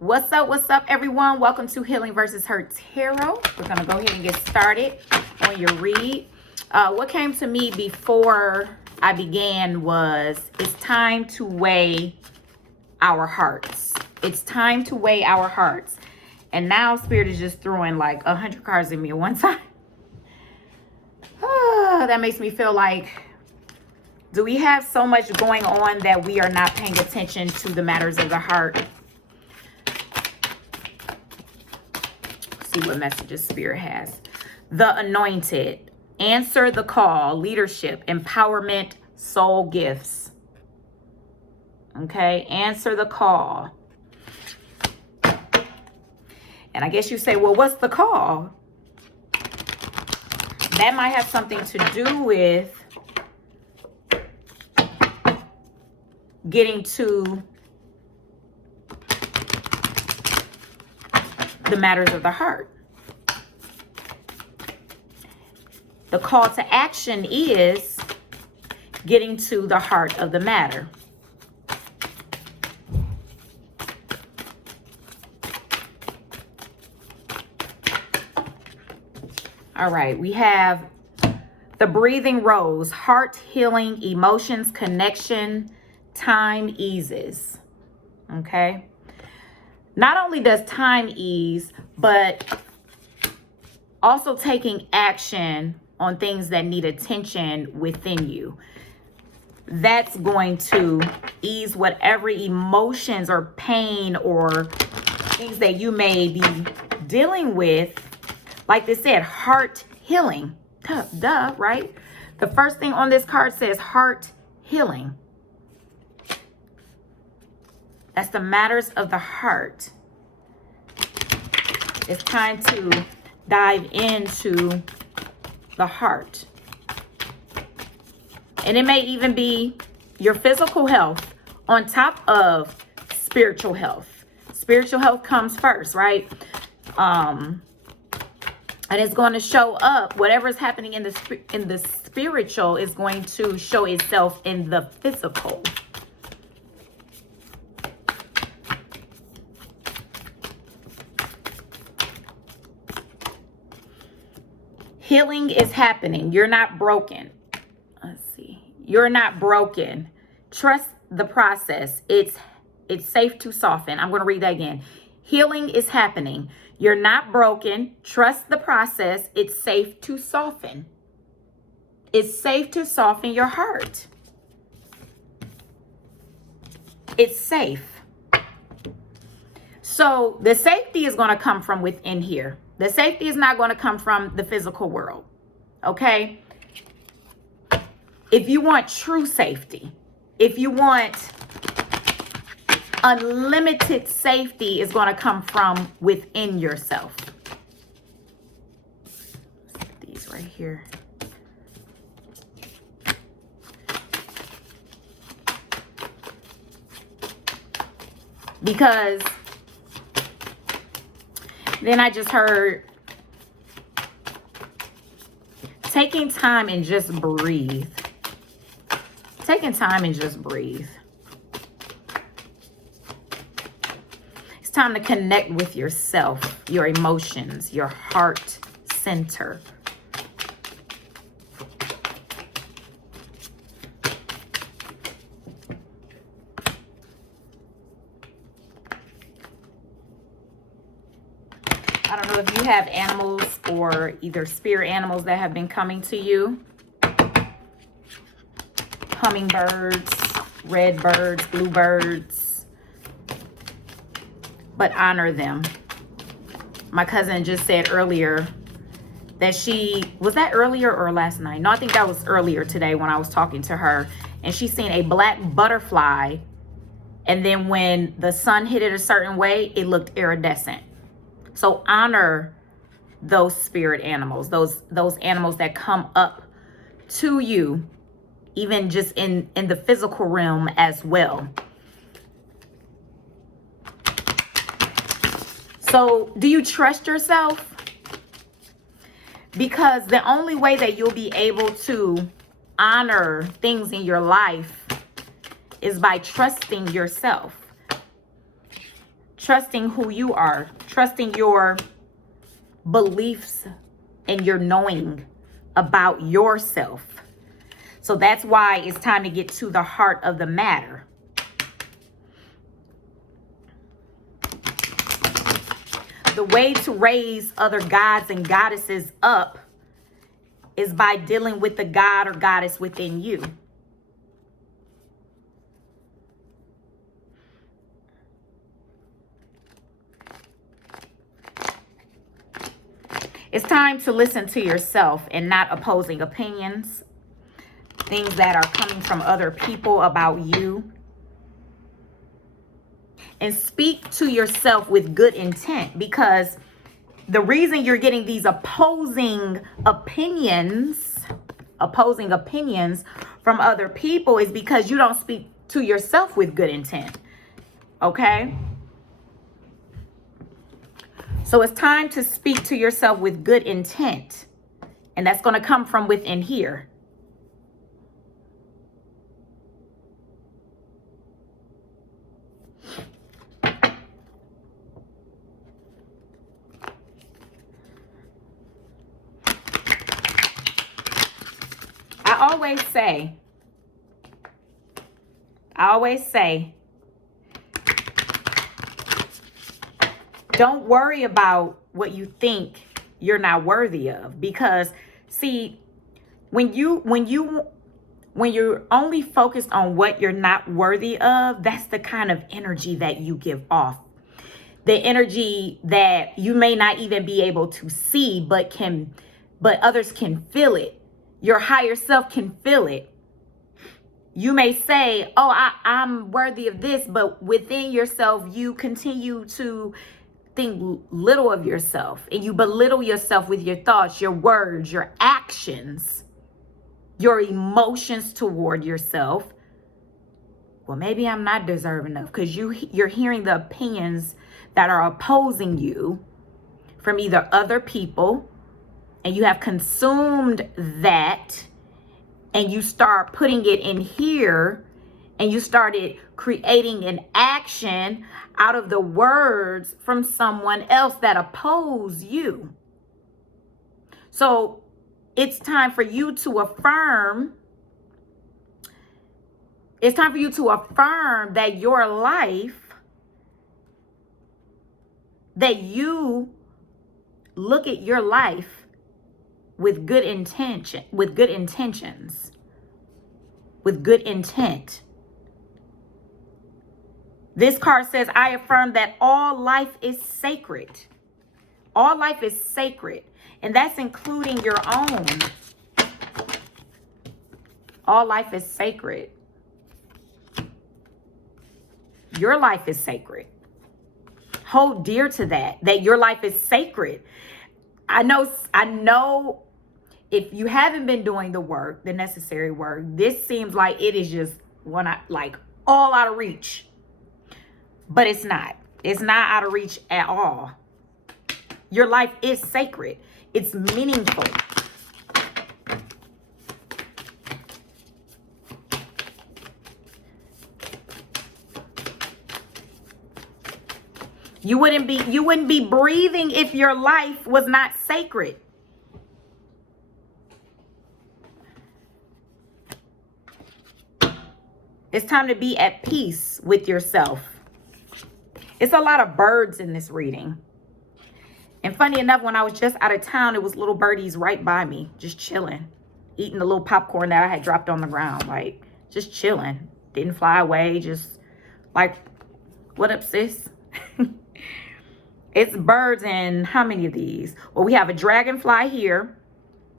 What's up, everyone? Welcome to Healing versus Hurt Tarot. We're going to go ahead and get started on your read. What came to me before I began was it's time to weigh our hearts. It's time to weigh our hearts. And now Spirit is just throwing like 100 cards at me at one time. That makes me feel like, do we have so much going on that we are not paying attention to the matters of the heart? See what messages Spirit has. The Anointed. Answer the call. Leadership. Empowerment. Soul gifts. Okay. Answer the call. And I guess you say, well, what's the call? That might have something to do with getting to the matters of the heart. The call to action is getting to the heart of the matter. All right, we have the Breathing Rose, heart healing, emotions, connection, time eases. Okay. Not only does time ease, but also taking action on things that need attention within you. That's going to ease whatever emotions or pain or things that you may be dealing with. Like they said, heart healing. Duh, right? The first thing on this card says heart healing. That's the matters of the heart. It's time to dive into the heart. And it may even be your physical health on top of spiritual health. Spiritual health comes first, right? And it's going to show up. Whatever is happening in the spiritual is going to show itself in the physical. Healing is happening. You're not broken. Let's see. You're not broken. Trust the process. It's safe to soften. I'm going to read that again. Healing is happening. You're not broken. Trust the process. It's safe to soften. It's safe to soften your heart. It's safe. So the safety is going to come from within here. The safety is not going to come from the physical world. Okay? If you want true safety, if you want unlimited safety, is going to come from within yourself. These right here. Because then I just heard taking time and just breathe. Taking time and just breathe. It's time to connect with yourself, your emotions, your heart center. I don't know if you have animals or either spirit animals that have been coming to you. Hummingbirds, red birds, bluebirds. But honor them. My cousin just said earlier that was that earlier or last night? No, I think that was earlier today when I was talking to her. And she seen a black butterfly. And then when the sun hit it a certain way, it looked iridescent. So honor those spirit animals, those animals that come up to you, even just in the physical realm as well. So do you trust yourself? Because the only way that you'll be able to honor things in your life is by trusting yourself. trusting who you are, trusting your beliefs and your knowing about yourself. So that's why it's time to get to the heart of the matter. The way to raise other gods and goddesses up is by dealing with the god or goddess within you. It's time to listen to yourself and not opposing opinions, things that are coming from other people about you. And speak to yourself with good intent, because the reason you're getting these opposing opinions from other people is because you don't speak to yourself with good intent. Okay? So it's time to speak to yourself with good intent. And that's going to come from within here. I always say, don't worry about what you think you're not worthy of, because see, when you're only focused on what you're not worthy of, that's the kind of energy that you give off. The energy that you may not even be able to see, but others can feel it. Your higher self can feel it. You may say, oh, I'm worthy of this, but within yourself, you continue to think little of yourself, and you belittle yourself with your thoughts, your words, your actions, your emotions toward yourself. Well, maybe I'm not deserving of, because you're hearing the opinions that are opposing you from either other people, and you have consumed that, and you start putting it in here, and you started creating an action out of the words from someone else that oppose you. So it's time for you to affirm. It's time for you to affirm that your life, that you look at your life with good intention, with good intentions, with good intent. This card says, I affirm that all life is sacred. All life is sacred. And that's including your own. All life is sacred. Your life is sacred. Hold dear to that your life is sacred. I know if you haven't been doing the work, the necessary work, this seems like it is just all out of reach. But it's not. It's not out of reach at all. Your life is sacred. It's meaningful. You wouldn't be breathing if your life was not sacred. It's time to be at peace with yourself. It's a lot of birds in this reading. And funny enough, when I was just out of town, it was little birdies right by me, just chilling, eating the little popcorn that I had dropped on the ground, like just chilling. Didn't fly away, just like, what up, sis? It's birds, and how many of these? Well, we have a dragonfly here.